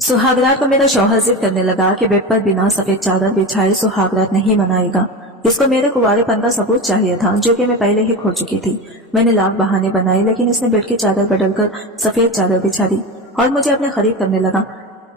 सुहागरात को मेरा शौहर जिद करने लगा कि बेड पर बिना सफेद चादर बिछाए सुहागरात नहीं मनाएगा। इसको मेरे कुंवारेपन का सबूत चाहिए था, जो कि मैं पहले ही खो चुकी थी। मैंने लाख बहाने बनाए, लेकिन इसने बेड की चादर बदलकर सफेद चादर बिछा दी और मुझे अपने करीब करने लगा।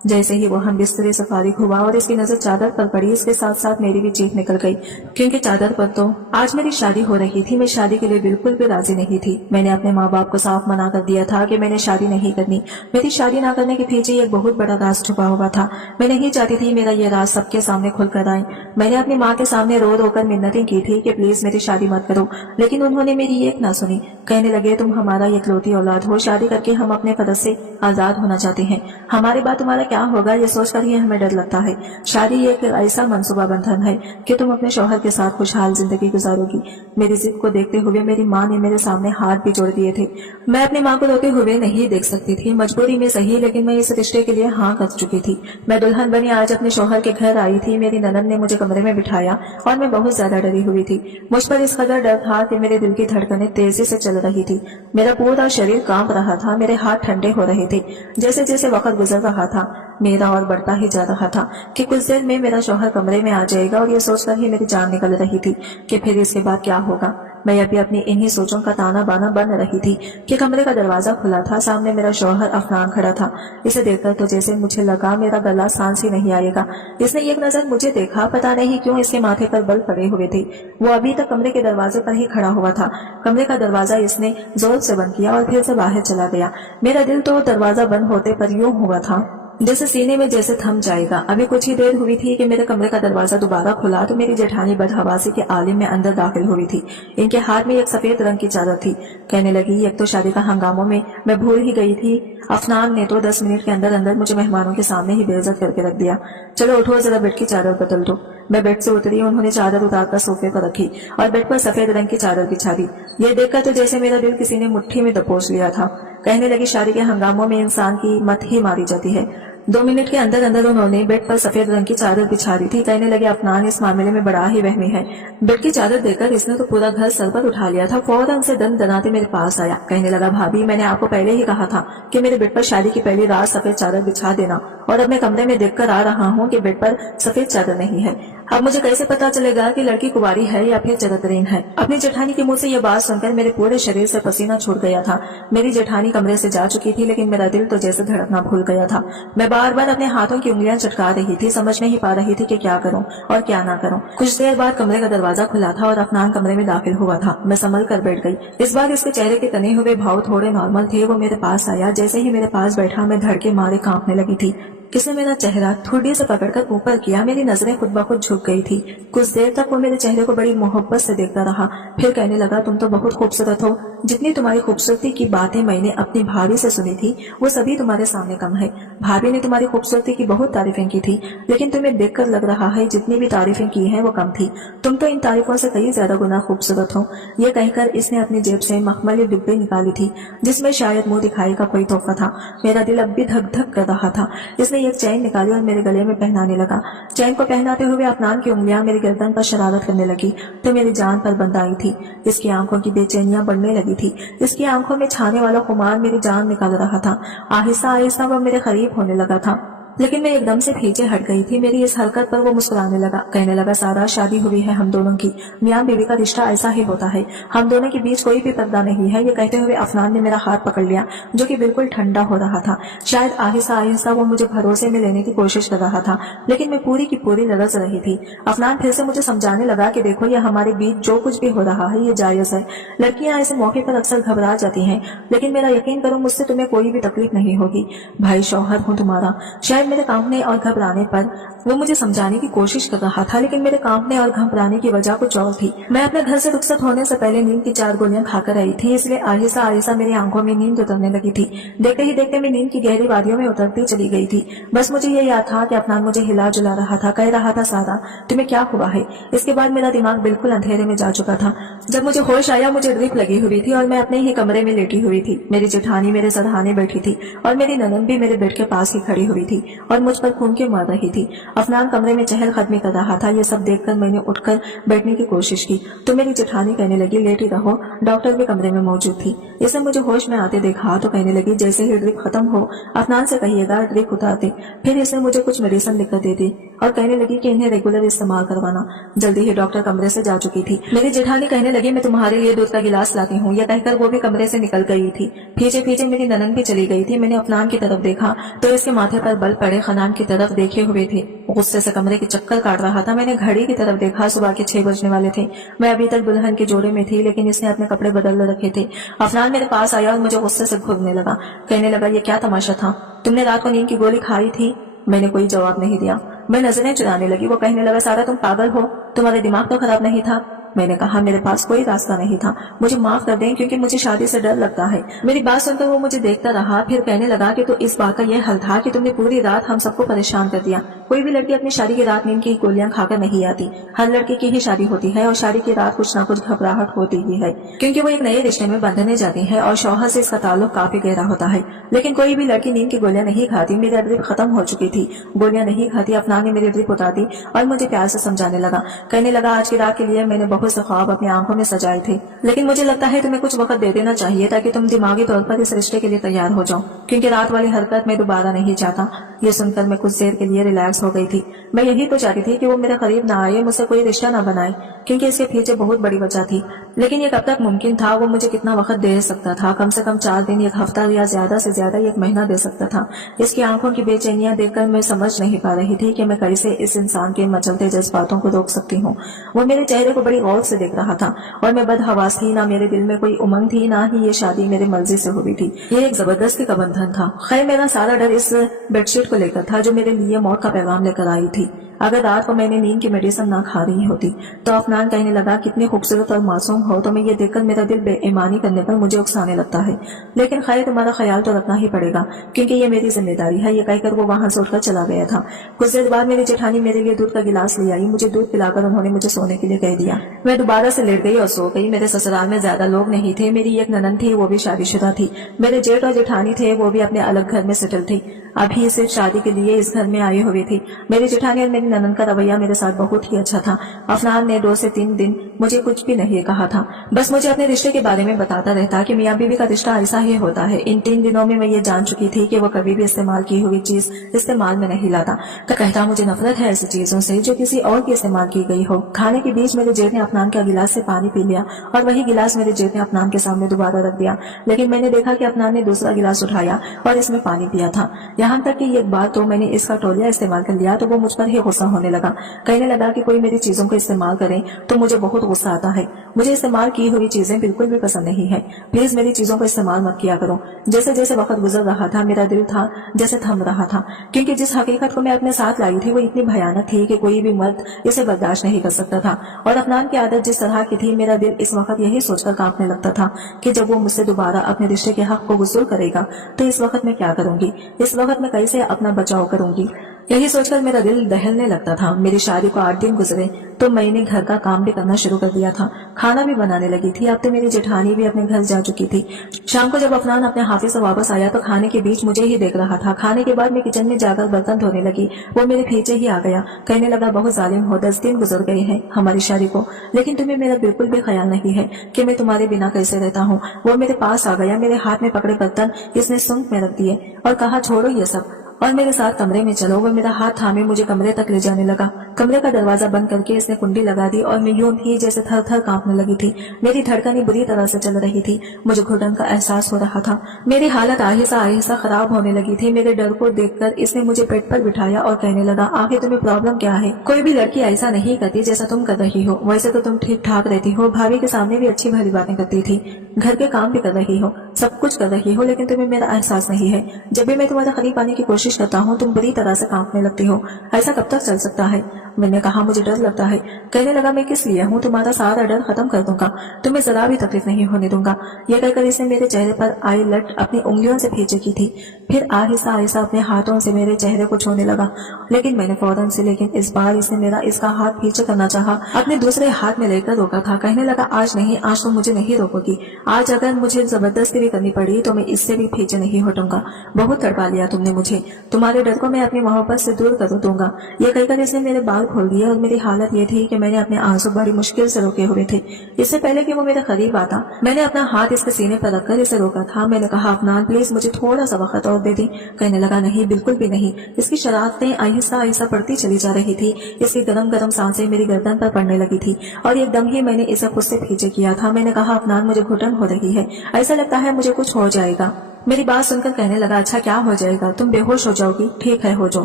जैसे ही वो हम बिस्तरे से फारिग हुआ और इसकी नजर चादर पर पड़ी, इसके साथ साथ मेरी भी चीख निकल गई, क्योंकि चादर पर तो आज मेरी शादी हो रही थी। मैं शादी के लिए बिल्कुल भी राजी नहीं थी। मैंने अपने माँ बाप को साफ मना कर दिया था कि मैंने शादी नहीं करनी। मेरी शादी न करने के पीछे एक बहुत बड़ा राज छुपा हुआ था। मैं नहीं चाहती थी मेरा ये राज सबके सामने खुल कर आए। मैंने अपनी माँ के सामने रो रो कर मिन्नतें की थी कि प्लीज मेरी शादी मत करो, लेकिन उन्होंने मेरी एक ना सुनी। कहने लगे, तुम हमारा इकलौती औलाद हो, शादी करके हम अपने फर्ज से आजाद होना चाहते हैं। हमारे बाद तुम्हारा क्या होगा ये सोचकर ही हमें डर लगता है। शादी एक ऐसा मंसूबा बंधन है कि तुम अपने शौहर के साथ खुशहाल जिंदगी गुजारोगी। मेरी जिद को देखते हुए मेरी माँ ने मेरे सामने हाथ भी जोड़ दिए थे। मैं अपनी माँ को रोते हुए नहीं देख सकती थी, मजबूरी में सही, लेकिन मैं इस रिश्ते के लिए हाँ कर चुकी थी। मैं दुल्हन बनी आज अपने शौहर के घर आई थी। मेरी ननद ने मुझे कमरे में बिठाया और मैं बहुत ज्यादा डरी हुई थी। मुझ पर इस कदर डर था कि मेरे दिल की धड़कनें तेजी से चल रही थी। मेरा पूरा शरीर कांप रहा था। मेरे हाथ ठंडे हो रहे थे। जैसे जैसे वक्त गुजर रहा था, मेरा और बढ़ता ही जा रहा था कि कुछ देर में मेरा शौहर कमरे में आ जाएगा, और ये सोचकर ही मेरी जान निकल रही थी कि फिर इसके बाद क्या होगा। मैं अभी अपनी इन्हीं सोचों का ताना बाना बन रही थी कि कमरे का दरवाजा खुला था। सामने मेरा शौहर अफनान खड़ा था। इसे देखकर तो जैसे मुझे लगा मेरा गला सांस ही नहीं आएगा। इसने एक नजर मुझे देखा, पता नहीं क्यों इसके माथे पर बल पड़े हुए थे। वो अभी तक कमरे के दरवाजे पर ही खड़ा हुआ था। कमरे का दरवाजा इसने जोर से बंद किया और फिर से बाहर चला गया। मेरा दिल तो दरवाजा बंद होते पर यूं हुआ था जैसे सीने में जैसे थम जाएगा। अभी कुछ ही देर हुई थी कि मेरे कमरे का दरवाजा दोबारा खुला तो मेरी जेठानी बदहवासी के आलिम में अंदर दाखिल हुई थी। इनके हाथ में एक सफेद रंग की चादर थी। कहने लगी, एक तो शादी का हंगामों में मैं भूल ही गई थी। अफनान ने तो 10 मिनट के अंदर अंदर मुझे मेहमानों के सामने ही बेइज्जत करके रख दिया। चलो उठो, जरा बेड की चादर बदल दो। मैं बेड से उतरी। उन्होंने चादर उतारकर सोफे पर रखी और बेड पर सफेद रंग की चादर बिछा दी। यह देखकर तो जैसे मेरा दिल किसी ने मुट्ठी में दबोच लिया था। कहने लगी, शादी के हंगामों में इंसान की मत ही मारी जाती है। 2 मिनट के अंदर अंदर उन्होंने बेड पर सफेद रंग की चादर बिछा दी थी। कहने लगे, अफनान इस मामले में बड़ा ही वहमी है। बेड की चादर देखकर इसने तो पूरा घर सर पर उठा लिया था। फौरन से दन दनाते मेरे पास आया। कहने लगा, भाभी मैंने आपको पहले ही कहा था कि मेरे बेड पर शादी की पहली रात सफेद चादर बिछा देना, और अब मैं कमरे में देखकर आ रहा हूँ कि बेड पर सफेद चादर नहीं है। अब मुझे कैसे पता चलेगा कि लड़की कुंवारी है या फिर चरित्रहीन है। अपनी जेठानी के मुंह से यह बात सुनकर मेरे पूरे शरीर से पसीना छूट गया था। मेरी जेठानी कमरे से जा चुकी थी, लेकिन मेरा दिल तो जैसे धड़कना भूल गया था। मैं बार बार अपने हाथों की उंगलियां चटका रही थी। समझ नहीं पा रही थी कि क्या करूं और क्या ना करूं। कुछ देर बाद कमरे का दरवाजा खुला था और अफनान कमरे में दाखिल हुआ था। मैं संभल कर बैठ गई। इस बार इसके चेहरे के तने हुए भाव थोड़े नॉर्मल थे। वो मेरे पास आया। जैसे ही मेरे पास बैठा, मैं धड़के मारे कांपने लगी थी। इसने मेरा चेहरा ठुड्डी से पकड़कर ऊपर किया। मेरी नजरें खुद ब खुद झुक गई थी। कुछ देर तक वो मेरे चेहरे को बड़ी मोहब्बत से देखता रहा। फिर कहने लगा, तुम तो बहुत खूबसूरत हो। जितनी तुम्हारी खूबसूरती की बातें मैंने अपनी भाभी से सुनी थी, वो सभी तुम्हारे सामने कम है। भाभी ने तुम्हारी खूबसूरती की बहुत तारीफें की थी, लेकिन तुम्हें देखकर लग रहा है जितनी भी तारीफें की हैं वो कम थी। तुम तो इन तारीफों से कई ज्यादा गुना खूबसूरत हो। ये कहकर इसने अपनी जेब से मखमली डिब्बे निकाली थी, जिसमें शायद मुंह दिखाई का कोई तोहफा था। मेरा दिल अब भी धक धक कर रहा था। इसने एक चैन निकाली और मेरे गले में पहनाने लगा। चैन को पहनाते हुए अफनान की उंगलियां मेरी गर्दन पर शरारत करने लगी तो मेरी जान पर बंद आई थी। इसकी आंखों की बेचैनियां बढ़ने लगी थी। इसकी आंखों में छाने वाला खुमार मेरी जान निकाल रहा था। आहिस्ता आहिस्ता वो मेरे करीब होने लगा था, लेकिन मैं एकदम से पीछे हट गई थी। मेरी इस हरकत पर वो मुस्कुराने लगा। कहने लगा, सारा शादी हुई है हम दोनों की। मियां बीवी का रिश्ता ऐसा ही होता है। हम दोनों के बीच कोई भी पर्दा नहीं है। ये कहते हुए अफनान ने मेरा हाथ पकड़ लिया, जो कि बिल्कुल ठंडा हो रहा था। शायद आहिस्ता आहिस्ता वो मुझे भरोसे में लेने की कोशिश कर रहा था, लेकिन मैं पूरी की पूरी लरज रही थी। अफनान फिर से मुझे समझाने लगा कि देखो, ये हमारे बीच जो कुछ भी हो रहा है ये जायज है। लड़कियां ऐसे मौके पर अक्सर घबरा जाती हैं, लेकिन मेरा यकीन करो, मुझसे तुम्हें कोई भी तकलीफ नहीं होगी। भाई शौहर हूँ तुम्हारा। शायद मेरे कांपने और घबराने पर वो मुझे समझाने की कोशिश कर रहा था, लेकिन मेरे कांपने और घबराने की वजह कुछ और थी। मैं अपने घर से रुखसत होने से पहले नींद की 4 गोलियां खाकर आई थी, इसलिए आहिस्ता आहिस्ता मेरी आंखों में नींद उतरने लगी थी। देखते ही देखते मैं नींद की गहरी वादियों में उतरती चली गई थी। बस मुझे ये याद था कि अफनान मुझे हिला जुला रहा था, कह रहा था, सारा तुम्हें क्या हुआ है। इसके बाद मेरा दिमाग बिल्कुल अंधेरे में जा चुका था। जब मुझे होश आया, मुझे ड्रिप लगी हुई थी और मैं अपने ही कमरे में लेटी हुई थी। मेरी जेठानी मेरे सरहाने बैठी थी और मेरी ननद भी मेरे बेड के पास ही खड़ी हुई थी। और मुझ पर खून के मार रही थी। अफनान कमरे में चहलकदमी कर रहा था। ये सब देखकर मैंने उठकर बैठने की कोशिश की तो मेरी जेठानी कहने लगी, लेटी रहो, डॉक्टर भी कमरे में मौजूद थी। इसने मुझे होश में आते देखा तो कहने लगी, जैसे ही ड्रिप खत्म हो अफनान से कहिएगा ड्रिप उतार दे। फिर इसने मुझे कुछ मेडिसिन लिखकर दे दी और कहने लगी कि इन्हें रेगुलर इस्तेमाल करवाना। जल्दी ही डॉक्टर कमरे से जा चुकी थी। मेरी जेठानी कहने लगी, मैं तुम्हारे लिए दूध का गिलास लाती हूँ। यह कहकर वो भी कमरे से निकल गई थी। पीछे पीछे मेरी ननद भी चली गई थी। मैंने अफनान की तरफ देखा तो इसके माथे पर बल पड़े खनान की तरफ देखे हुए थे। गुस्से से कमरे के चक्कर काट रहा था। मैंने घड़ी की तरफ देखा, सुबह के 6 बजने वाले थे। मैं अभी तक दुल्हन के जोड़े में थी, लेकिन इसने अपने कपड़े बदल रखे थे। अफनान मेरे पास आया और मुझे गुस्से से घूरने लगा। कहने लगा, ये क्या तमाशा था? तुमने रात को नींद की गोली खाई थी? मैंने कोई जवाब नहीं दिया। मैं नजरें चुराने लगी। वो कहने लगा, सारा तुम पागल हो, तुम्हारे दिमाग तो खराब नहीं था? मैंने कहा, मेरे पास कोई रास्ता नहीं था, मुझे माफ कर दें, क्योंकि मुझे शादी से डर लगता है। मेरी बात सुनकर वो मुझे देखता रहा। फिर कहने लगा कि तो इस बात का यह हल था कि तुमने पूरी रात हम सबको परेशान कर दिया। कोई भी लड़की अपनी शादी की रात नींद की गोलियां खाकर नहीं आती। हर लड़की की ही शादी होती है और शादी की रात कुछ ना कुछ घबराहट होती ही है, क्योंकि वो एक नए रिश्ते में बंधने जाती है और शौहर से इसका ताल्लुक काफी गहरा होता है। लेकिन कोई भी लड़की नींद की गोलियां नहीं खाती। मेरी ड्रिप खत्म हो चुकी थी, गोलियां नहीं खाती। अफनान ने मेरी ड्रिप उतार दी और मुझे प्यार से समझाने लगा। कहने लगा, आज की रात के लिए मैंने बहुत से ख्वाब अपनी आंखों में सजाए थे, लेकिन मुझे लगता है तुम्हें कुछ वक्त दे देना चाहिए ताकि तुम दिमागी तौर पर इस रिश्ते के लिए तैयार हो जाओ, क्योंकि रात वाली हरकत मैं दोबारा नहीं चाहता। ये सुनकर मैं कुछ देर के लिए रिलैक्स हो गई थी। मैं यही तो चाहती थी कि वो मेरे करीब ना आए, मुझसे कोई रिश्ता ना बनाए, क्योंकि इसके पीछे बहुत बड़ी वजह थी। लेकिन ये कब तक मुमकिन था? वो मुझे कितना वक्त दे सकता था? कम से कम 4 दिन, 1 हफ्ता या ज्यादा से ज्यादा 1 महीना दे सकता था। इसकी आंखों की बेचैनियां देखकर मैं समझ नहीं पा रही थी कि मैं कैसे इस इंसान के मचलते जज्बातों को रोक सकती हूँ। वो मेरे चेहरे को बड़ी गौर से देख रहा था और मैं बदहवास थी। ना मेरे दिल में कोई उमंग थी, ना ही ये शादी मेरी मर्जी से हुई थी। ये एक जबरदस्ती का बंधन था। खैर, मेरा सारा डर इस बेडशीट को लेकर था जो मेरे लिए मौत का पैगाम लेकर आई थी। अगर रात को मैंने नींद की मेडिसिन ना खा रही होती तो अफनान कहने लगा, कितनी खूबसूरत और मासूम हो। तो मैं ये देखकर मेरा दिल बेईमानी करने पर मुझे उकसाने लगता है। लेकिन खैर, तुम्हारा ख्याल तो रखना ही पड़ेगा, क्योंकि ये मेरी जिम्मेदारी है। ये कहकर वो वहां से उठकर चला गया था। कुछ देर बाद मेरी जेठानी मेरे लिए दूध का गिलास ले आई। मुझे दूध पिलाकर उन्होंने मुझे सोने के लिए कह दिया। मैं दोबारा से लेट गई और सो गई। मेरे ससुराल में ज्यादा लोग नहीं थे। मेरी एक ननद थी, वो भी शादीशुदा थी। मेरे जेठ और जेठानी थे, वो भी अपने अलग घर में सेटल थी। अभी सिर्फ शादी के लिए इस घर में आई हुई थी। मेरी जेठानी और मेरी ननद का रवैया मेरे साथ बहुत ही अच्छा था। अफनान ने 2 से 3 दिन मुझे कुछ भी नहीं कहा था, बस मुझे अपने रिश्ते के बारे में बताता रहता कि मियाँ बीवी का रिश्ता ऐसा ही होता है। इन 3 दिनों में मैं ये जान चुकी थी कि वो कभी भी इस्तेमाल की हुई चीज इस्तेमाल में नहीं लाता। कहता, मुझे नफरत है ऐसी चीजों से जो किसी और की इस्तेमाल की गई हो। खाने के बीच मेरे जेठ ने अफनान का गिलास से पानी पी लिया और वही गिलास मेरे जेठ ने अफनान के सामने दोबारा रख दिया। लेकिन मैंने देखा कि अफनान ने दूसरा गिलास उठाया और इसमें पानी पिया था। यहाँ तक कि एक बार तो मैंने इसका टोलिया इस्तेमाल कर लिया तो वो मुझ पर ही गुस्सा होने लगा। कहने लगा कि कोई मेरी चीजों को इस्तेमाल करे तो मुझे बहुत गुस्सा आता है। मुझे इस्तेमाल की हुई चीजें बिल्कुल भी पसंद नहीं है। प्लीज मेरी चीजों को इस्तेमाल मत किया करो। जैसे जैसे वक्त गुजर रहा था मेरा दिल था जैसे थम रहा था, क्योंकि जिस हकीकत को मैं अपने साथ लाई थी वो इतनी भयानक थी कि कोई भी मर्द इसे बर्दाश्त नहीं कर सकता था। और अफनान की आदत जिस तरह की थी, मेरा दिल इस वक्त यही सोचकर कांपने लगता था कि जब वो मुझसे दोबारा अपने रिश्ते के हक को वसूल करेगा तो इस वक्त मैं क्या करूंगी, इस वक्त मैं कैसे अपना बचाव करूंगी। यही सोचकर मेरा दिल दहलने लगता था। मेरी शादी को 8 दिन गुजरे तो मैंने घर का काम भी करना शुरू कर दिया था, खाना भी बनाने लगी थी। अब तो मेरी जेठानी भी अपने घर जा चुकी थी। शाम को जब अफनान अपने हाफिज से वापस आया तो खाने के बीच मुझे ही देख रहा था। खाने के बाद मैं किचन में जाकर बर्तन धोने लगी। वो मेरे पीछे ही आ गया। कहने लगा, बहुत जालिम हो, 10 दिन गुजर गए हैं हमारी शादी को, लेकिन तुम्हें मेरा बिल्कुल भी ख्याल नहीं है कि मैं तुम्हारे बिना कैसे रहता हूँ। वो मेरे पास आ गया, मेरे हाथ में पकड़े बर्तन इसने सुंग में रख दिए और कहा, छोड़ो ये सब और मेरे साथ कमरे में चलो। वो मेरा हाथ थामे मुझे कमरे तक ले जाने लगा। कमरे का दरवाजा बंद करके इसने कुंडी लगा दी और मैं यूं थी जैसे थर थर कांपने लगी थी। मेरी धड़कनें बुरी तरह से चल रही थी। मुझे घुटन का एहसास हो रहा था। मेरी हालत आहिस्ता आहिस्ता खराब होने लगी थी। मेरे डर को देखकर इसने मुझे पेट पर बिठाया और कहने लगा, आखिर तुम्हें प्रॉब्लम क्या है? कोई भी लड़की ऐसा नहीं करती जैसा तुम कर रही हो। वैसे तो तुम ठीक ठाक रहती हो, भाभी के सामने भी अच्छी भली बातें करती थी, घर के काम भी कर रही हो, सब कुछ कर रही हो, लेकिन तुम्हें मेरा एहसास नहीं है। जब भी मैं तुम्हारे करीब आने की कोशिश करता हूँ तुम बुरी तरह से कांपने लगती हो। ऐसा कब तक चल सकता है? मैंने कहा, मुझे डर लगता है। कहने लगा, मैं किस लिए हूँ? तुम्हारा सारा डर खत्म कर दूंगा, तुम्हें जरा भी तकलीफ नहीं होने दूंगा। यह कहकर इसने मेरे चेहरे पर आई लट अपनी उंगलियों से खींची की थी। फिर आहिस्ता आहिस्ता अपने हाथों से मेरे चेहरे को छूने लगा, लेकिन मैंने फौरन से, लेकिन इस बार इसने इसका हाथ पीछे करना चाहा, अपने दूसरे हाथ में लेकर रोका था। कहने लगा, आज नहीं, आज तो मुझे नहीं रोकोगी। आज अगर मुझे जबरदस्ती भी करनी पड़ी तो मैं इससे भी पीछे नहीं हटूंगा। बहुत तड़पा लिया तुमने मुझे, तुम्हारे डर को मैं अपनी मोहब्बत से दूर कर दूंगा। ये कहकर इसने मेरे बाल खोल दिए और मेरी हालत ये थी कि मैंने अपने आंसू बड़ी मुश्किल से रोके हुए थे। इससे पहले कि वो मेरे करीब आता मैंने अपना हाथ इसके सीने पर रखकर इसे रोका था। मैंने कहा, अफनान प्लीज मुझे थोड़ा सा वक्त और दे दी। कहने लगा, नहीं बिल्कुल भी नहीं। इसकी शरारतें आहिस्ता आहिस्ता बढ़ती चली जा रही थी। इसकी गरम गरम सांसें मेरी गर्दन पर पड़ने लगी थी और एकदम ही मैंने इसे खुद से पीछे किया था। मैंने कहा, अफनान मुझे घुटन हो रही है, ऐसा लगता है मुझे कुछ हो जाएगा। मेरी बात सुनकर कहने लगा, अच्छा क्या हो जाएगा, तुम बेहोश हो जाओगी। ठीक है हो जाओ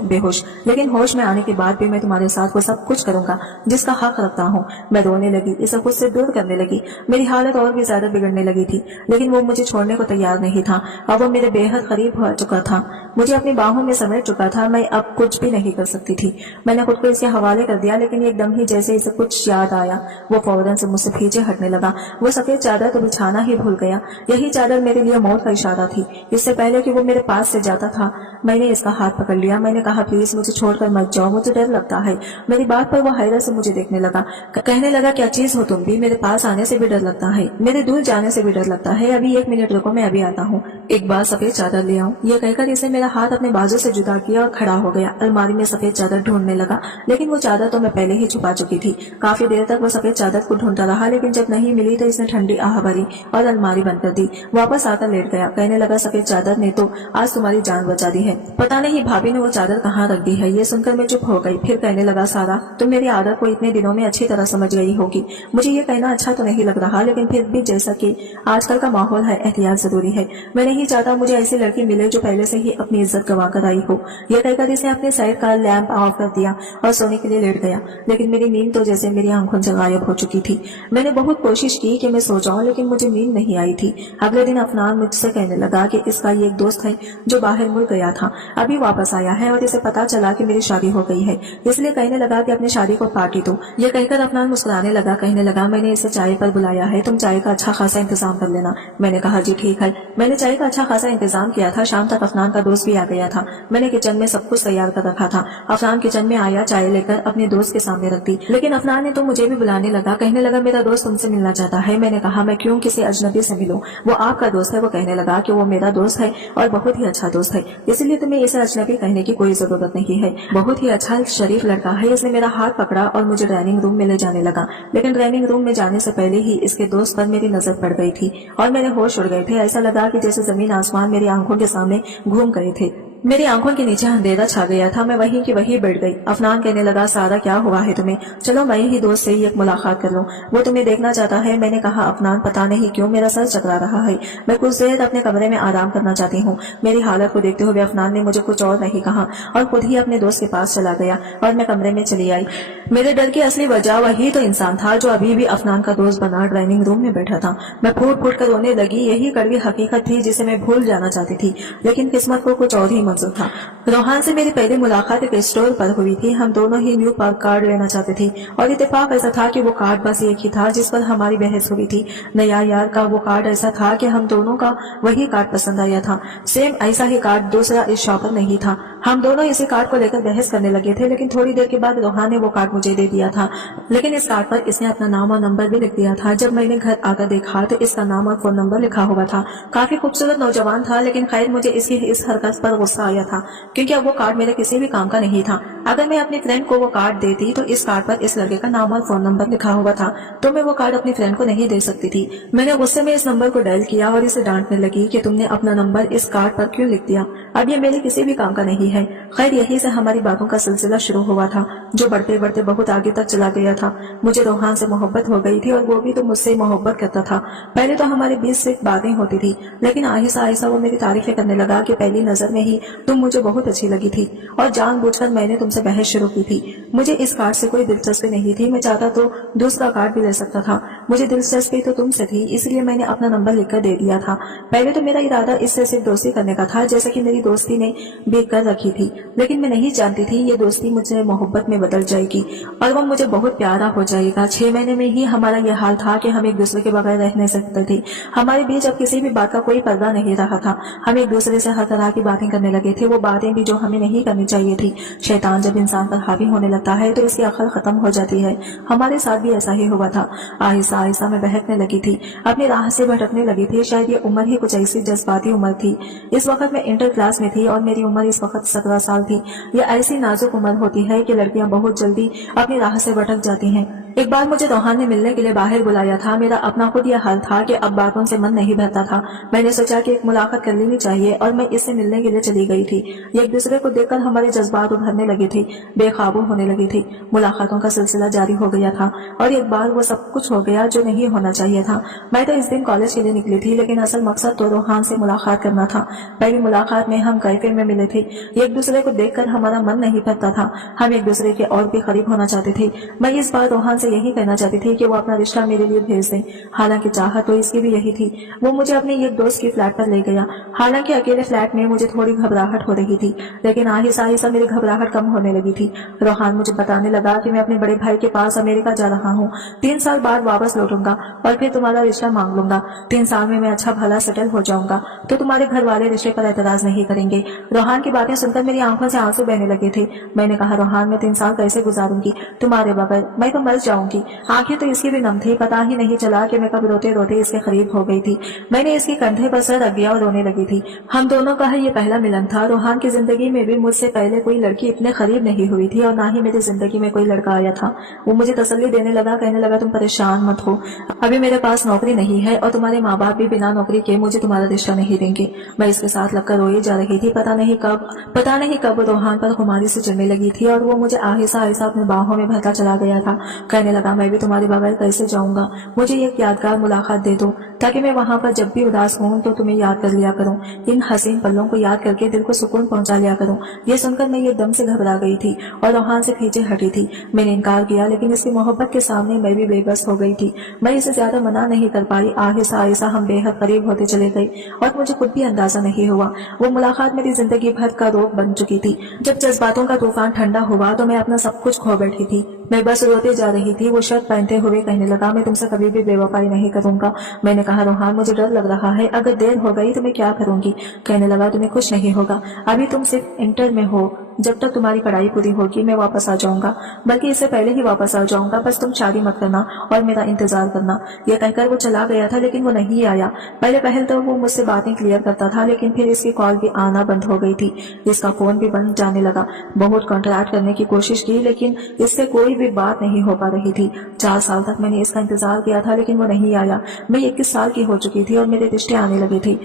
बेहोश, लेकिन होश में आने के बाद भी मैं तुम्हारे साथ वो सब कुछ करूंगा जिसका हक रखता हूँ। मैं रोने लगी, इसे खुद से दूर करने लगी। मेरी हालत और भी ज्यादा बिगड़ने लगी थी, लेकिन वो मुझे छोड़ने को तैयार नहीं था। अब वो मेरे बेहद करीब हो चुका था, मुझे अपनी बाहों में समेट चुका था। मैं अब कुछ भी नहीं कर सकती थी। मैंने खुद को इसके हवाले कर दिया, लेकिन एकदम ही जैसे इसे कुछ याद आया वो फौरन से मुझसे पीछे हटने लगा। वो सफेद चादर तो बिछाना ही भूल गया। यही चादर मेरे लिए मौत का इशारा थी। इससे पहले कि वो मेरे पास से जाता था मैंने इसका हाथ पकड़ लिया। मैंने कहा, प्लीज मुझे छोड़कर मत जाओ, मुझे डर लगता है। मेरी बात पर वो हैरत से मुझे देखने लगा। कहने लगा, क्या चीज हो तुम भी, मेरे पास आने से भी डर लगता है, मेरे दूर जाने से भी डर लगता है। अभी 1 मिनट रुको, मैं अभी आता हूँ, एक बार सफेद चादर ले आऊं। ये कहकर इसने मेरा हाथ अपने बाजू से जुदा किया और खड़ा हो गया। अलमारी में सफेद चादर ढूंढने लगा, लेकिन वो चादर तो मैं पहले ही छुपा चुकी थी। काफी देर तक वो सफेद चादर को ढूंढता रहा, लेकिन जब नहीं मिली तो इसने ठंडी आह भरी और अलमारी बंद कर दी। वापस आकर लेट गया। कहने लगा, सफेद चादर ने तो आज तुम्हारी जान बचा दी है। पता नहीं भाभी ने वो चादर कहाँ रख दी है। ये सुनकर मैं चुप हो गई। फिर कहने लगा, सारा तुम मेरी आदत को इतने दिनों में अच्छी तरह समझ गई होगी। मुझे ये कहना अच्छा तो नहीं लग रहा, लेकिन फिर भी जैसा कि आजकल का माहौल है, एहतियात जरूरी है। मैं नहीं चाहता मुझे ऐसी लड़की मिले जो पहले से ही अपनी इज्जत गंवा कर आई हो। यह कहकर इसने अपने साइड का लैंप ऑफ कर दिया और सोने के लिए लेट गया। लेकिन मेरी नींद तो जैसे मेरी आंखों से गायब हो चुकी थी। मैंने बहुत कोशिश की कि मैं सो जाऊं, लेकिन मुझे नींद नहीं आई थी। अगले दिन अफनान मुझसे कहने लगा कि इसका ये एक दोस्त है जो बाहर मुल्क गया था, अभी वापस आया है और इसे पता चला कि मेरी शादी हो गई है, इसलिए कहने लगा कि अपनी शादी को पार्टी दो। ये कहकर अफनान मुस्कुराने लगा। कहने लगा, मैंने इसे चाय पर बुलाया है, तुम चाय का अच्छा खासा इंतजाम कर लेना। मैंने कहा, जी ठीक है। मैंने चाय का अच्छा खासा इंतजाम किया था। शाम तक अफनान का दोस्त भी आ गया था। मैंने किचन में सब कुछ तैयार कर रखा था। अफनान किचन में आया, चाय लेकर अपने दोस्त के सामने रख दी, लेकिन अफनान ने तो मुझे भी बुलाने लगा। कहने लगा, मेरा दोस्त तुमसे मिलना चाहता है। मैंने कहा, मैं क्यों किसी अजनबी से मिलूं, वो आपका दोस्त है। वो कहने लगा कि वो मेरा दोस्त है और बहुत ही अच्छा दोस्त है, इसलिए तुम्हें इसे अजनबी कहने की कोई जरूरत नहीं है। बहुत ही अच्छा शरीफ लड़का है। इसने मेरा हाथ पकड़ा और मुझे डाइनिंग रूम में ले जाने लगा, लेकिन डाइनिंग रूम में जाने से पहले ही इसके दोस्त पर मेरी नजर पड़ गई थी और मेरे होश उड़ गए थे। ऐसा लगा कि जैसे जमीन आसमान मेरी आंखों के सामने घूम गए थे। मेरी आंखों के नीचे अंधेरा छा गया था। मैं वहीं की वहीं बैठ गई। अफनान कहने लगा, सारा क्या हुआ है तुम्हें, चलो मैं ही दोस्त से ही एक मुलाकात कर लूं, वो तुम्हें देखना चाहता है। मैंने कहा, अफनान पता नहीं क्यों मेरा सर चकरा रहा है, मैं कुछ देर अपने कमरे में आराम करना चाहती हूँ। मेरी हालत को देखते हुए अफनान ने मुझे कुछ और नहीं कहा और खुद ही अपने दोस्त के पास चला गया और मैं कमरे में चली आई। मेरे डर की असली वजह वही तो इंसान था जो अभी भी अफनान का दोस्त बना डाइनिंग रूम में बैठा था। मैं फूट फूट कर रोने लगी। यही कड़वी हकीकत थी जिसे मैं भूल जाना चाहती थी, लेकिन किस्मत को कुछ और ही मंजूर था। रोहान से मेरी पहली मुलाकात एक स्टोर पर हुई थी। हम दोनों ही न्यू पार्क कार्ड लेना चाहते थे और इत्तेफाक ऐसा था कि वो कार्ड बस एक ही था जिस पर हमारी बहस हुई थी। नया यार का वो कार्ड ऐसा था कि हम दोनों का वही कार्ड पसंद आया था। सेम ऐसा ही कार्ड दूसरा इस शॉप पर नहीं था। हम दोनों इसी कार्ड को लेकर बहस करने लगे थे, लेकिन थोड़ी देर के बाद रोहान ने वो कार्ड मुझे दे दिया था, लेकिन इस कार्ड पर इसने अपना नाम और नंबर भी लिख दिया था। जब मैंने घर आकर देखा तो इसका नाम और फोन नंबर लिखा हुआ था। काफी खूबसूरत नौजवान था, लेकिन खैर मुझे इसकी इस हरकत पर गुस्सा आया था क्योंकि अब वो कार्ड मेरे किसी भी काम का नहीं था। अगर मैं अपनी फ्रेंड को वो कार्ड देती तो इस कार्ड पर इस लड़के का नाम और फोन नंबर लिखा हुआ था, तो मैं वो कार्ड अपनी फ्रेंड को नहीं दे सकती थी। मैंने गुस्से में इस नंबर को डायल किया और इसे डांटने लगी कि तुमने अपना नंबर इस कार्ड पर क्यों लिख दिया, अब ये मेरे किसी भी काम का नहीं है। खैर यहीं से हमारी बातों का सिलसिला शुरू हुआ था जो बढ़ते बढ़ते बहुत आगे तक चला गया था। मुझे रोहान से मोहब्बत हो गई थी और वो भी तो मुझसे मोहब्बत करता था। पहले तो हमारे बीच सिर्फ बातें होती थी, लेकिन आहिस्ता आहिस्ता वो मेरी तारीफें करने लगा कि पहली नजर में ही तुम मुझे बहुत अच्छी लगी थी और जानबूझकर मैंने तुमसे बहस शुरू की थी। मुझे इस कार्ड से कोई दिलचस्पी नहीं थी, मैं चाहता तो दूसरा कार्ड भी ले सकता था। मुझे दिलचस्पी तो तुमसे थी, इसलिए मैंने अपना नंबर लिखकर दे दिया था। पहले तो मेरा इरादा इससे सिर्फ दोस्ती करने का था, जैसे कि मेरी दोस्ती ने भी कर रखी थी, लेकिन मैं नहीं जानती थी ये दोस्ती मुझे मोहब्बत में बदल जाएगी और वो मुझे बहुत प्यारा हो जाएगा। 6 महीने में ही हमारा यह हाल था कि हम एक दूसरे के बगैर रह नहीं सकते थे। हमारे बीच अब किसी भी बात का कोई पर्दा नहीं रहा था। हम एक दूसरे से हर तरह की बातें करने लगे थे, वो बातें भी जो हमें नहीं करनी चाहिए थी। शैतान जब इंसान पर हावी होने लगता है तो इसकी अकल खत्म हो जाती है। हमारे साथ भी ऐसा ही हुआ था। आहिस्ता आहिस्ता आहिस्ता मैं बहकने लगी थी, अपनी राह से भटकने लगी थी। शायद ये उम्र ही कुछ ऐसी जज्बाती उम्र थी। इस वक्त मैं इंटर क्लास में थी और मेरी उम्र इस वक्त 17 साल थी। यह ऐसी नाजुक उम्र होती है कि लड़कियां बहुत जल्दी अपनी राह से भटक जाती हैं। एक बार मुझे रोहान ने मिलने के लिए बाहर बुलाया था। मेरा अपना खुद यह हाल था कि अब बातों से मन नहीं भरता था। मैंने सोचा कि एक मुलाकात कर लेनी चाहिए और मैं इससे मिलने के लिए चली गई थी। एक दूसरे को देखकर हमारे जज्बात उभरने लगे थे, बेकाबू होने लगी थी। मुलाकातों का सिलसिला जारी हो गया था और एक बार वो सब कुछ हो गया जो नहीं होना चाहिए था। मैं तो इस दिन कॉलेज के लिए निकली थी, लेकिन असल मकसद तो रोहान से मुलाकात करना था। पहली मुलाकात में हम कैफे में मिले थे। एक दूसरे को देखकर हमारा मन नहीं भरता था। हम एक दूसरे के और भी करीब होना चाहते थे। मैं इस बार रोहान से यही कहना चाहती थी कि वो अपना रिश्ता मेरे लिए भेज दे। हालांकि चाहत तो इसकी भी यही थी। वो मुझे अपने एक दोस्त की फ्लैट पर ले गया। हालांकि अकेले फ्लैट में मुझे थोड़ी घबराहट हो रही थी, लेकिन आहिस्ता आहिस्ता मेरी घबराहट कम होने लगी थी। रोहान मुझे बताने लगा कि मैं अपने बड़े भाई के पास अमेरिका जा रहा हूँ, 3 साल बाद वापस लौटूंगा और फिर तुम्हारा रिश्ता मांग लूंगा। 3 साल में मैं अच्छा भला सेटल हो जाऊंगा तो तुम्हारे घर वाले रिश्ते पर एतराज नहीं करेंगे। रोहान की बातें सुनकर मेरी आंखों से आंसू बहने लगे थे। मैंने कहा, रोहान मैं 3 साल कैसे गुजारूंगी तुम्हारे बगैर? मैं तो मर जाऊंगी। आंखें तो इसकी भी नम थी। पता ही नहीं चला कि मैं कब रोते रोते इसके करीब हो गई थी। मैंने इसके कंधे पर सर रख दिया और रोने लगी थी। हम दोनों का ये पहला मिलन था। रोहान की जिंदगी में भी मुझसे पहले कोई लड़की इतने करीब नहीं हुई थी और ना ही मेरी जिंदगी में कोई लड़का आया था। वो मुझे तसल्ली देने लगा, कहने लगा तुम परेशान मत हो, अभी मेरे पास नौकरी नहीं है और तुम्हारे माँ बाप भी बिना नौकरी के मुझे तुम्हारा रिश्ता नहीं देंगे। मैं इसके साथ लगकर रोई जा रही थी। पता नहीं कब रोहान पर खुमारी से चढ़ने लगी थी और वो मुझे आहिस्ता आहिस्ता अपने बाहों में भरता चला गया था। कहने लगा, मैं भी तुम्हारे बगैर कैसे जाऊंगा? मुझे एक यादगार मुलाकात दे दो ताकि मैं वहां पर जब भी उदास हूँ तो तुम्हें याद कर लिया करूँ। इन हसीन पलों को याद करके दिल को सुकून पहुंचा लिया करूँ। ये सुनकर मैं एकदम से घबरा गई थी और रोहान से पीछे हटी थी। मैंने इनकार किया, लेकिन इसकी मोहब्बत के सामने मैं भी बेबस हो गई थी। मैं इसे ज्यादा मना नहीं कर पाई। आहिस्ता आहिस्ता हम बेहद करीब होते चले गए और मुझे खुद भी अंदाजा नहीं हुआ वो मुलाकात मेरी जिंदगी भर का रोग बन चुकी थी। जब जज्बातों का तूफान ठंडा हुआ तो मैं अपना सब कुछ खो बैठी थी। मैं बस रोते जा रही थी। वो शर्ट पहनते हुए कहने लगा, मैं तुमसे कभी भी बेवफाई नहीं करूंगा। मैंने कहा, रोहान मुझे डर लग रहा है, अगर देर हो गई तो मैं क्या करूंगी? कहने लगा, तुम्हें कुछ नहीं होगा, अभी तुम सिर्फ इंटर में हो, जब तक तुम्हारी पढ़ाई पूरी होगी मैं वापस आ जाऊंगा, बल्कि इससे पहले ही वापस आ जाऊंगा। बस तुम शादी मत करना और मेरा इंतजार करना। यह कहकर वो चला गया था, लेकिन वो नहीं आया। पहले तो वो मुझसे बातें क्लियर करता था, लेकिन फिर इसकी कॉल भी आना बंद हो गई थी। इसका फोन भी बंद जाने लगा। बहुत कॉन्टैक्ट करने की कोशिश की, लेकिन इससे कोई भी बात नहीं हो पा रही थी। 4 साल तक मैंने इसका इंतजार किया था, लेकिन वो नहीं आया। मैं 21 साल की हो चुकी थी और मेरे रिश्ते आने लगे थे।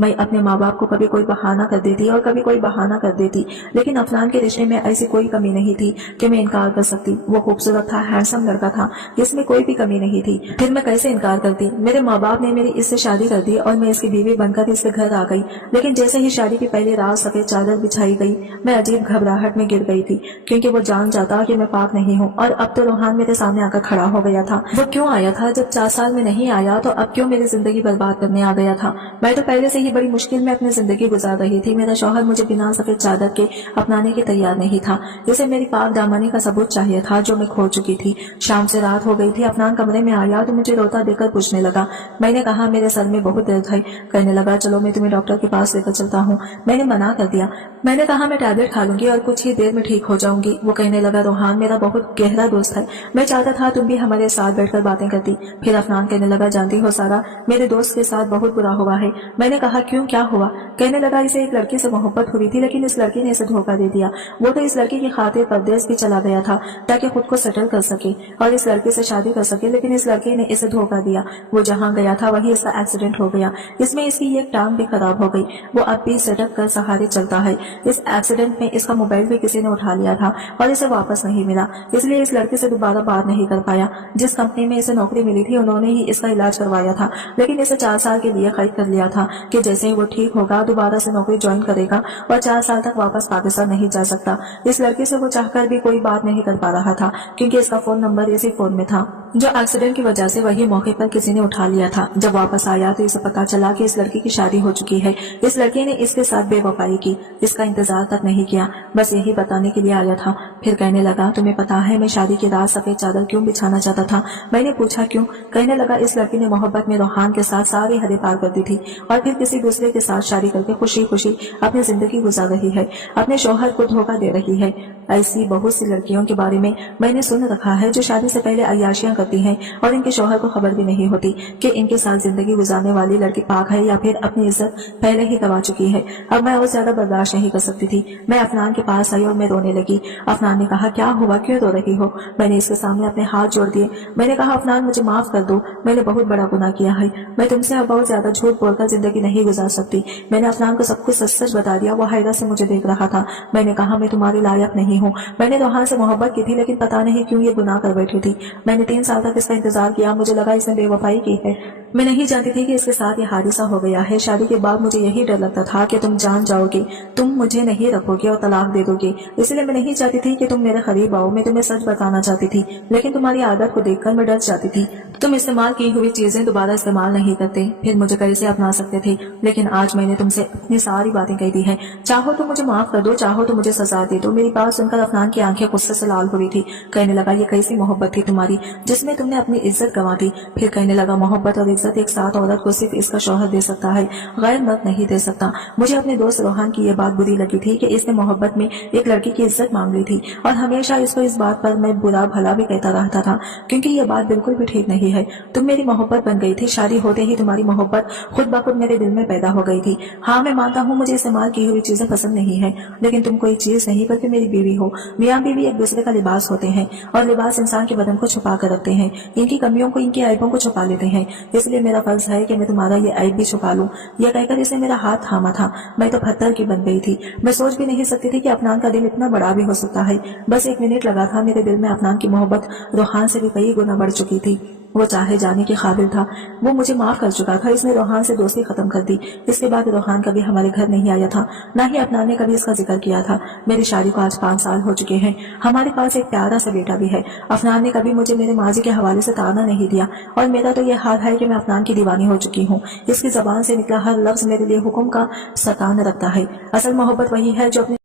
मैं अपने माँ बाप को कभी कोई बहाना कर देती और कभी कोई बहाना कर देती, लेकिन अफनान के रिश्ते में ऐसी कोई कमी नहीं थी कि मैं इनकार कर सकती। वो खूबसूरत था, हैंडसम लड़का था, इसमें कोई भी कमी नहीं थी। फिर मैं कैसे इनकार करती? मेरे माँ बाप ने मेरी इससे शादी कर दी और मैं इसकी बीवी बनकर इसके घर आ गई। लेकिन जैसे ही शादी की पहली रात सफेद चादर बिछाई गई, मैं अजीब घबराहट में गिर गई थी, क्योंकि वो जान जाता कि मैं पाक नहीं हूँ। और अब तो रोहान मेरे सामने आकर खड़ा हो गया था। वो क्यों आया था? जब 4 साल में नहीं आया तो अब क्यों मेरी जिंदगी बर्बाद करने आ गया था? मैं तो पहले से ही बड़ी मुश्किल में अपनी जिंदगी गुजार रही थी। मेरा शौहर मुझे बिना सफेद चादर के अपनाने के तैयार नहीं था। इसे मेरी पाक दामनी का सबूत चाहिए था जो मैं खो चुकी थी। शाम से रात हो गई थी। अफनान कमरे में आया तो मुझे रोता देकर पूछने लगा। मैंने कहा, मेरे सर में बहुत दर्द है। कहने लगा, चलो मैं तुम्हें डॉक्टर के पास लेकर चलता हूँ। मैंने मना कर दिया। मैंने कहा, मैं टैबलेट खा लूंगी और कुछ ही देर में ठीक हो जाऊंगी। वो कहने लगा, रोहान मेरा बहुत गहरा दोस्त है, मैं चाहता था तुम भी हमारे साथ बैठकर बातें करती। फिर अफनान कहने लगा, जानती हो सारा, मेरे दोस्त के साथ बहुत बुरा हुआ है। मैंने कहा, क्यों, क्या हुआ? कहने लगा, इसे एक लड़की से मोहब्बत हुई थी, लेकिन इस लड़की ने इसे धोखा दे दिया। वो तो इस लड़की की खातिर परदेश भी चला गया था ताकि खुद को सेटल कर सके और इस लड़की से शादी कर सके, लेकिन इस लड़की ने इसे धोखा दिया। वो जहाँ गया था वही इसका एक्सीडेंट हो गया। इसमें इसकी एक टांग भी खराब हो गई। वो अब भी सेटअप कर सहारे चलता है। इस एक्सीडेंट में इसका मोबाइल भी किसी ने उठा लिया था और इसे वापस नहीं मिला, इसलिए इस लड़की से दोबारा बात नहीं कर पाया। जिस कंपनी में इसे नौकरी मिली थी उन्होंने ही इसका इलाज करवाया था, लेकिन इसे 4 साल के लिए कैद कर लिया था कि जैसे ही वो ठीक होगा दोबारा से नौकरी ज्वाइन करेगा और 4 साल तक वापस पाकिस्तान नहीं जा सकता। इस लड़की से वो चाहकर भी कोई बात नहीं कर पा रहा था, क्योंकि इसका फोन नंबर इसी फोन में था जो एक्सीडेंट की वजह से वही मौके पर किसी ने उठा लिया था। जब वापस आया तो इसे पता चला कि इस लड़की की शादी हो चुकी है। इस लड़की ने इसके साथ बेवफाई की, इसका इंतजार तक नहीं किया, बस यही बताने के लिए आया था। फिर कहने लगा, तुम्हें पता है मैं शादी की रात सफेद चादर क्यों बिछाना चाहता था? मैंने पूछा, क्यों? कहने लगा, इस लड़की ने मोहब्बत में रोहान के साथ सारी हदें पार कर दी थी और फिर किसी दूसरे के साथ शादी करके खुशी खुशी अपनी जिंदगी गुजार रही है, अपने शौहर को धोखा दे रही है। ऐसी बहुत सी लड़कियों के बारे में मैंने सुन रखा है जो शादी से पहले अय्याशियां करती हैं और इनके शौहर को खबर भी नहीं होती कि इनके साथ जिंदगी गुजारने वाली लड़की पाक है या फिर अपनी इज्जत पहले ही गवा चुकी है। अब मैं और ज्यादा बर्दाश्त नहीं कर सकती थी। मैं अफनान के पास आई और मैं रोने लगी। अफनान ने कहा, क्या हुआ, क्यों रो रही हो? मैंने इसके सामने अपने हाथ जोड़ दिए। मैंने कहा, अफनान मुझे माफ कर दो, मैंने बहुत बड़ा गुनाह किया है। मैं तुमसे अब बहुत ज्यादा झूठ बोलकर जिंदगी नहीं गुजार सकती। मैंने अफनान को सब कुछ सच सच बता दिया। वो हैरत से मुझे देख रहा था। मैंने कहा, मैं तुम्हारे लायक नहीं हूँ। मैंने रोहान से मोहब्बत की थी, लेकिन पता नहीं क्यों ये गुनाह कर बैठी थी। मैंने 3 साल तक इसका इंतजार किया। मुझे लगा इसने बेवफाई की है। मैं नहीं जानती थी कि इसके साथ ये हादसा हो गया है। शादी के बाद मुझे यही डर लगता था कि तुम जान जाओगे, तुम मुझे नहीं रखोगे और तलाक दे दोगे। इसलिए मैं नहीं चाहती थी कि तुम मेरे करीब आओ। मैं तुम्हें सच बताना चाहती थी, लेकिन तुम्हारी आदत को देखकर मैं डर जाती थी। तुम इस्तेमाल की हुई चीजें दोबारा इस्तेमाल नहीं करते, फिर मुझे कैसे अपना सकते थे। लेकिन आज मैंने तुमसे अपनी सारी बातें कह दी हैं। चाहो तो मुझे माफ कर दो, चाहो तो मुझे सजा दे दो। मेरी बात सुनकर अफनान की आंखें गुस्से से लाल हो रही थी। कहने लगा, ये कैसी मोहब्बत थी तुम्हारी जिसमें तुमने अपनी इज्जत गंवा दी। फिर कहने लगा, मोहब्बत और इज्जत एक साथ औरत को सिर्फ इसका शौहर दे सकता है, गैर मर्द नहीं दे सकता। मुझे अपने दोस्त रोहान की यह बात बुरी लगी थी कि इसने मोहब्बत में एक लड़की की इज्जत मांग ली थी और हमेशा इसको इस बात पर मैं बुरा भला भी कहता रहता था, क्योंकि ये बात बिल्कुल भी ठीक नहीं है। तुम मेरी मोहब्बत बन गई थी। शादी होते ही तुम्हारी मोहब्बत खुद ब खुद मेरे दिल में पैदा हो गई थी। हाँ, मैं मानता हूँ मुझे इस्तेमाल की हुई चीजें पसंद नहीं है, लेकिन तुम कोई चीज नहीं बल्कि मेरी बीवी हो। मियाँ बीवी एक दूसरे का लिबास होते हैं और लिबास इंसान के बदन को छुपा कर रखते हैं, इनकी कमियों को, इनकी ऐबों को छुपा लेते हैं। इसलिए मेरा फर्ज है कि मैं तुम्हारा ये ऐब भी छुपा लूं। यह कहकर इसने मेरा हाथ थामा था। मैं तो पत्थर की बन गई थी। मैं सोच भी नहीं सकती थी कि अफनान का दिल इतना बड़ा भी हो सकता है। बस 1 मिनट लगा था। मेरे दिल में अफनान की मोहब्बत रोहान से भी कई गुना बढ़ चुकी थी। वो चाहे जाने के काबिल था। वो मुझे माफ कर चुका था। इसने रोहान से दोस्ती खत्म कर दी। इसके बाद रोहान कभी हमारे घर नहीं आया था, न ही अफनान ने कभी इसका जिक्र किया था। मेरी शादी को आज 5 साल हो चुके हैं। हमारे पास एक प्यारा सा बेटा भी है। अफनान ने कभी मुझे मेरे माजी के हवाले से ताना नहीं दिया और मेरा तो यह हाल है कि मैं अफनान की दीवानी हो चुकी हूँ। इसकी जबान से निकला हर लफ्ज मेरे लिए हुक्म का सतान रखता है। असल मोहब्बत वही है जो अपने